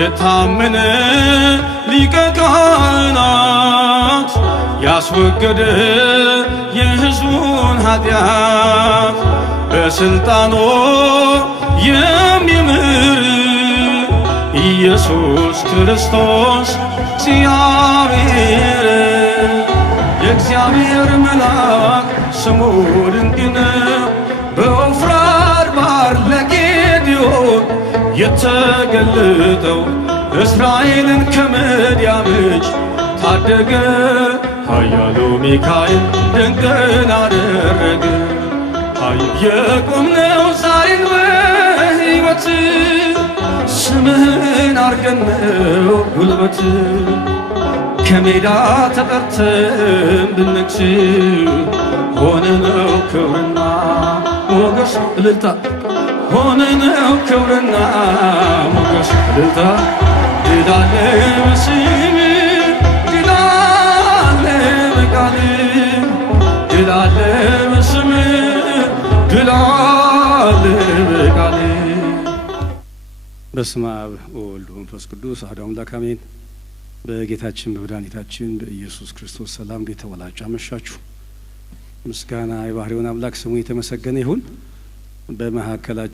የታመነ ሊቀ ካህናት ያስወገደ የሕዝቡን ኃጢአት በስልጣኑ የሚምር ኢየሱስ ክርስቶስ እግዚአብሔር የእግዚአብሔር መልአክ ስሙ ድንቅ ነው። በወፍራን ባህር ለጌዴዎን የተገለጠው እስራኤልን ከምድያም እጅ ታደገ። ኃያሉ ሚካኤል ድንቅን አደረገ። የቆምነው ዛሬን በሕይወት ስምህን አርገን ነው ጉልበት ከሜዳ ተጠርተን ብንነግስ ሆነነው ክብርና ሞገስ እልልታ ሆነነው ክብርና ሞገስ እልልታ ድል አለ በስምህ ድል አለ በቃልህ ድል አለ በስምህ ድል አለ በቃልህ። በስመ አብ ወወልድ ወመንፈስ ቅዱስ አሐዱ አምላክ አሜን። በጌታችን በመድኃኒታችን በኢየሱስ ክርስቶስ ሰላም እንዴት ዋላችሁ? አመሻችሁ። ምስጋና የባህሪውን አምላክ ስሙ የተመሰገነ ይሁን። በመካከላችን